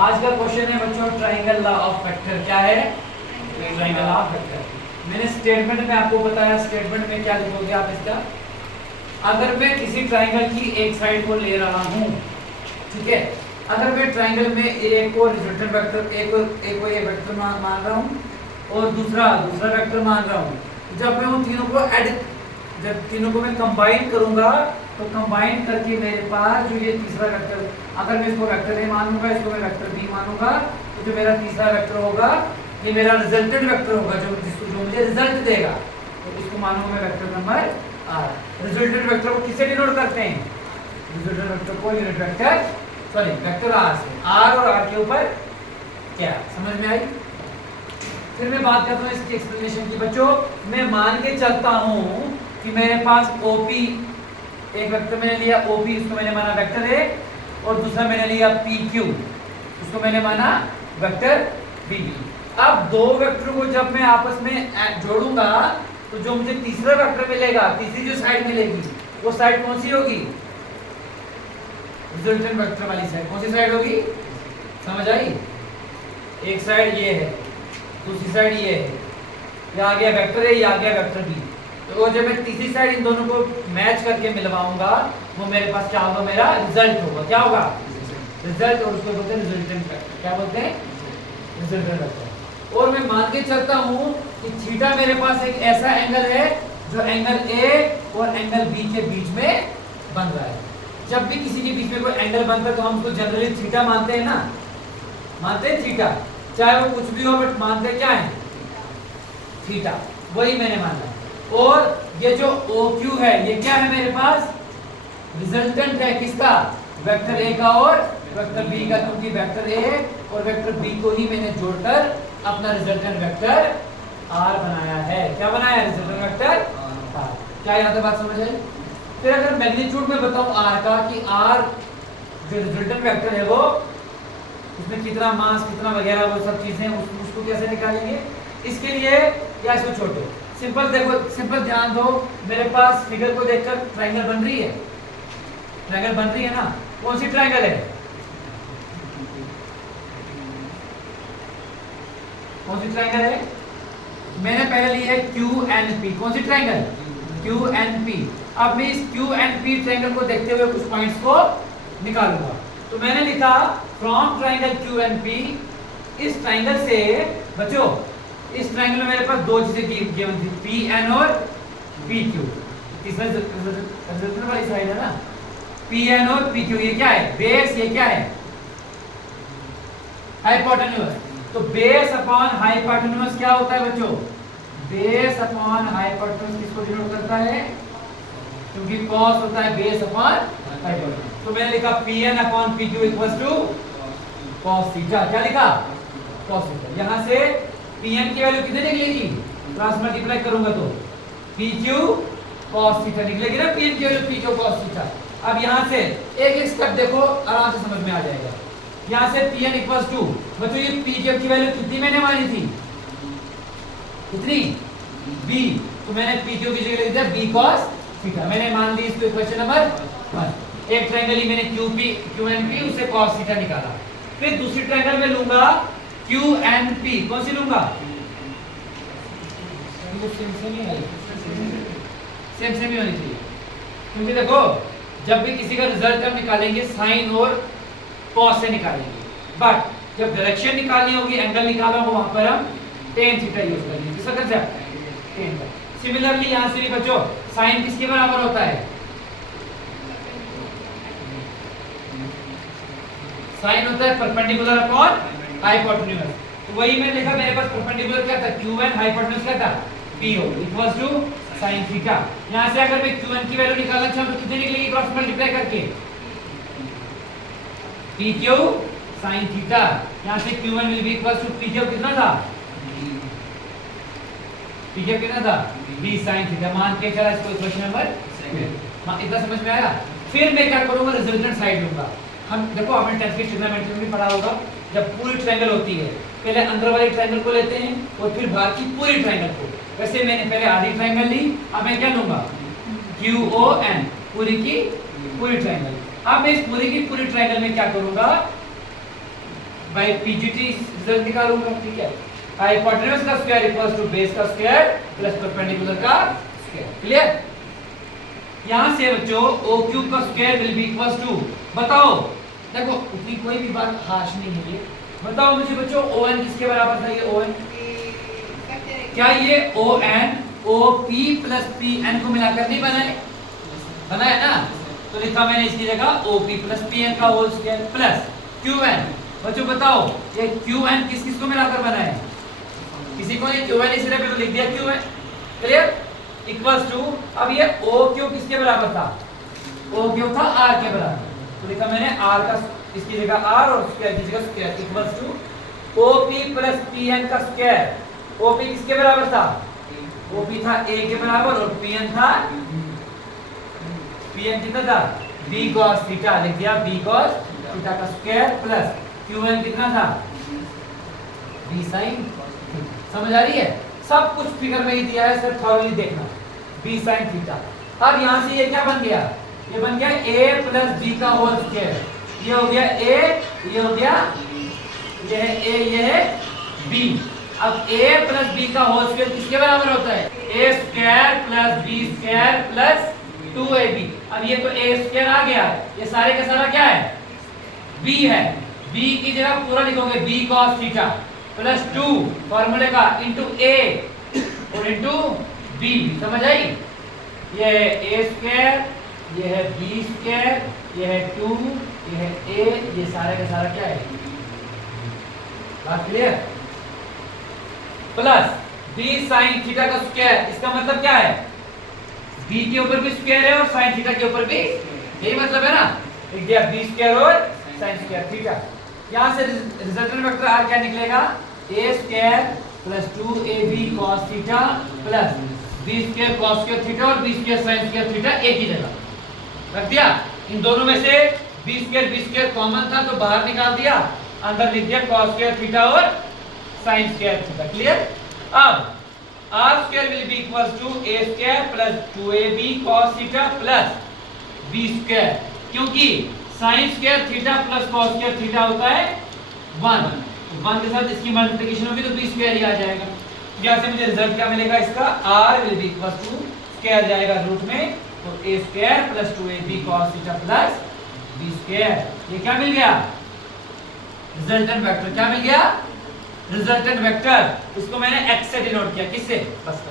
आज का क्वेश्चन है बच्चों ट्राइंगल लॉ ऑफ वेक्टर। क्या है? Triangle law of vector. मैंने स्टेटमेंट में आपको बताया, स्टेटमेंट में क्या लिखोगे आप इसका। अगर मैं किसी ट्राइंगल की एक साइड को ले रहा हूँ, ठीक है, अगर मैं ट्राइंगल में एक को रिजल्टेंट वेक्टर एक को ये वेक्टर मान रहा हूँ और दूसरा वेक्टर मान रहा हूँ, जब मैं उन तीनों को जब तीनों को मैं कंबाइन करूंगा तो कंबाइन करके मेरे पास जो ये तीसरा वेक्टर, अगर मैं इसको वेक्टर ए मानूंगा, इसको मैं वेक्टर बी मानूंगा, तो जो मेरा तीसरा वेक्टर होगा ये मेरा रिजल्टेंट वेक्टर होगा, जो मुझे रिजल्ट देगा, तो इसको मानूंगा मैं vector number R. Resultant vector को किससे डिनोट करते हैं? रिजल्टेंट वेक्टर को यूनिट वेक्टर वेक्टर आर से। आर और आर के ऊपर क्या समझ में आई? फिर मैं बात करता हूँ इसकी एक्सप्लेनेशन की। बच्चों मैं मान के चलता हूँ कि मेरे पास ओपी, एक वेक्टर मैंने लिया ओपी, उसको मैंने माना वेक्टर ए, और दूसरा मैंने लिया पी क्यू, उसको मैंने माना वेक्टर बी। अब दो वेक्टर को जब मैं आपस में जोड़ूंगा तो जो मुझे तीसरा वेक्टर मिलेगा, तीसरी जो साइड मिलेगी, वो साइड कौन सी होगी? रिजल्टेंट वेक्टर वाली साइड। कौन सी साइड होगी? समझ आई? एक साइड ये है, दूसरी साइड ये है, ये आ गया वेक्टर ए, ये आ गया वेक्टर बी। तो जब मैं तीसरी साइड इन दोनों को मैच करके मिलवाऊंगा, वो मेरे पास क्या होगा? मेरा रिजल्ट होगा। क्या होगा? रिजल्ट। और उसको बोलते हैं रिजल्टेंट वेक्टर। क्या बोलते हैं? Resultant vector. और मैं मान के चलता हूँ कि थीटा मेरे पास एक ऐसा एंगल है जो एंगल ए और एंगल बी के बीच में बन रहा है। जब भी किसी के बीच में कोई एंगल बनता है तो हम उसको जनरली थीटा मानते हैं ना, मानते हैं थीटा, चाहे वो कुछ भी हो, बट मानते क्या है? थीटा। वही मैंने माना। और ये जो OQ है ये क्या है मेरे पास? रिजल्टेंट है किसका? वेक्टर ए का और वेक्टर बी का, क्योंकि वेक्टर ए और वेक्टर बी को ही मैंने जोड़कर अपना रिजल्टेंट वेक्टर आर बनाया है। क्या बनाया? Resultant vector R. क्या यहाँ तक बात समझ आई? फिर अगर मैग्नीट्यूड में बताऊं आर का, कि आर जो रिजल्टेंट वेक्टर है वो उसमें कितना मास, कितना वगैरह, वो सब चीजें उसको कैसे निकालेंगे? इसके लिए या इसको छोड़ो, सिंपल देखो, सिंपल ध्यान दो। मेरे पास फिगर को देखकर ट्रायंगल बन रही है, ट्रायंगल बन रही है ना? कौन सी ट्रायंगल है? कौन सी ट्रायंगल है? मैंने पहले ली है QNP। कौन सी ट्रायंगल? QNP। अब मैं इस QNP ट्रायंगल को देखते हुए कुछ पॉइंट्स को निकालूंगा। तो मैंने लिखा फ्रॉम ट्रायंगल QNP, इस ट्रायंगल से बच्चों, इस ट्रायंगल में मेरे पास दो चीजें गिवन थी, PN और PQ। तीसरा रिजल्टेंट वाली साइड है ना, PN और PQ। ये क्या है? बेस। ये क्या है? हाइपोटेन्यूज। तो बेस अपॉन हाइपोटेन्यूज क्या होता है बच्चों? बेस अपॉन हाइपोटेन्यूज किसको डिनोट करता है? क्योंकि कॉस होता है बेस अपॉन हाइपोटेन्यूज। तो मैंने लिखा PN upon PQ equals to cos theta. क्या लिखा? cos theta. यहां से PN की वैल्यू कितनी निकलेगी? क्रॉस मल्टीप्लाई करूंगा तो PQ cos थीटा निकलेगी ना, PN की वैल्यू PQ cos थीटा। अब यहां से एक एक स्टेप देखो, आराम से समझ में आ जाएगा। यहां से PN इक्वल्स टू, बच्चों ये PQ की वैल्यू कितनी मैंने मानी थी? कितनी? B। तो मैंने PQ की जगह लिख दिया B cos थीटा। मैंने मान ली इसको इक्वेशन नंबर 1। एक ट्रायंगल ही मैंने QNP, उससे cos थीटा निकाला। फिर दूसरी ट्रायंगल में लूंगा QNP। कौन सी लूंगा? सेम ही होनी चाहिए, क्योंकि देखो जब भी किसी का रिजल्ट हम निकालेंगे साइन और कॉस से निकालेंगे, बट जब डायरेक्शन निकालनी होगी, एंगल निकालना होगा, वहां पर हम टेन थीटा यूज करेंगे। किसका कंसेप्ट? टेन का। सिमिलरली यहां से भी बच्चों साइन किसके बराबर होता है? साइन होता है परपेंडिकुलर अपॉन हाइपोटेन्यूज। तो वही मैंने लिखा, मेरे पास परपेंडिकुलर क्या था? QN, हाइपोटेन्यूज क्या था? PO equals to sin theta. यहां से अगर मैं QN की वैल्यू निकालना चाहूं तो कितनी निकलेगी क्रॉस मल्टीप्लाई करके? PQ sin theta. यहां से QN will be equals to PQ कितना था? PQ कितना था? B sin theta. मान के चला इसको इक्वेशन नंबर 2। इतना समझ में आया? फिर मैं क्या करूंगा? रिजल्टेंट साइड लूंगा। हम देखो, हमने 10th की ट्रिग्नोमेट्री में भी पढ़ा होगा, जब पूरी ट्रायंगल होती है पहले अंदर वाली ट्रायंगल को लेते हैं और फिर बाहर की पूरी ट्रायंगल को। वैसे मैंने पहले आधी ट्रायंगल ली, अब मैं क्या लूंगा? QON, पूरी की पूरी ट्रायंगल। अब मैं इस पूरी की पूरी ट्रायंगल में क्या करूंगा? बाय पीजीटी रिजल्ट निकालूंगा, ठीक है। हाइपोटेन्यूज का स्क्वायर इक्वल्स टू बेस का स्क्वायर प्लस परपेंडिकुलर का स्क्वायर, क्लियर। यहां से बच्चों ओ क्यूब का square will be equals to, बताओ देखो उतनी कोई भी बात खास नहीं है ये, बताओ मुझे बच्चों ओ एन किसके बराबर था, ये ओ एन क्या ये O N O P plus P N को मिलाकर नहीं बनाए, बनाया ना, तो लिखा मैंने इसकी जगह O P plus P N का whole square plus Q N. बच्चों बताओ ये क्यू एन किस किस को मिलाकर बना है, किसी को नहीं, क्यू एन इस पे तो लिख दिया Q N, clear, equals to, अब ये ओ क्यू किसके बराबर था, ओ क्यू था आर के बराबर, तो लिखा मैंने आर का इसकी जगह आर और स्क्वायर की जगह square equals to O P plus P N का स्क्वायर। ओ पी किसके बराबर था, ओ पी था ए के बराबर और पी एन था, पी एन कितना था बी cos थीटा, लिख दिया बी cos थीटा का स्क्वायर प्लस क्यू एन कितना था बी sin, समझ आ रही है, सब कुछ फिगर में ही दिया है, सिर्फ थॉरली देखना, बी sin थीटा। अब यहां से ये क्या बन गया, ये बन गया a प्लस b का होल स्क्वायर, ये हो गया a, ये हो गया, ये है a, ये है b। अब a प्लस b का होल स्क्वायर किसके बराबर होता है, a square plus b square plus 2ab। अब ये तो a स्क्वायर आ गया, ये सारे का सारा क्या है b है, b की जगह पूरा लिखोगे b cos थीटा प्लस 2 फॉर्मूले का इंटू a और इंटू b, समझ आई, ये है a स्क्वायर, ये है b स्क्वायर, ये है 2, ये है a, ये सारे का सारा क्या है, बात clear, plus b sin theta का स्क्वायर, इसका मतलब क्या है b के ऊपर भी स्क्वायर है और sin थीटा के ऊपर भी, यही मतलब है ना, लिख दिया b स्क्वायर और sin स्क्वायर थीटा। यहां से रिजल्टेंट वेक्टर r क्या निकलेगा, a square plus 2ab cos theta plus b square cos square theta और b square sin square theta एक ही जगह रख दिया। इन दोनों में से b स्क्वायर कॉमन था तो बाहर निकाल दिया, अंदर लिख दिया cos स्क्वायर थीटा और sin स्क्वायर थीटा, क्लियर। अब r square will be equals to a square plus 2ab cos theta plus b square, क्योंकि sin square theta plus cos square theta होता है 1, 1 के साथ इसकी मल्टीप्लिकेशन होगी तो b स्क्वायर ही आ जाएगा। यहाँ से मुझे रिजल्ट क्या मिलेगा, इसका r will be equals to square जाएगा रूट में, तो a square plus 2ab cos theta plus b square, ये क्या मिल गया रिजल्टेंट वेक्टर, क्या मिल गया रिजल्टेंट वेक्टर, इसको मैंने x से डिनोट किया, किससे, बस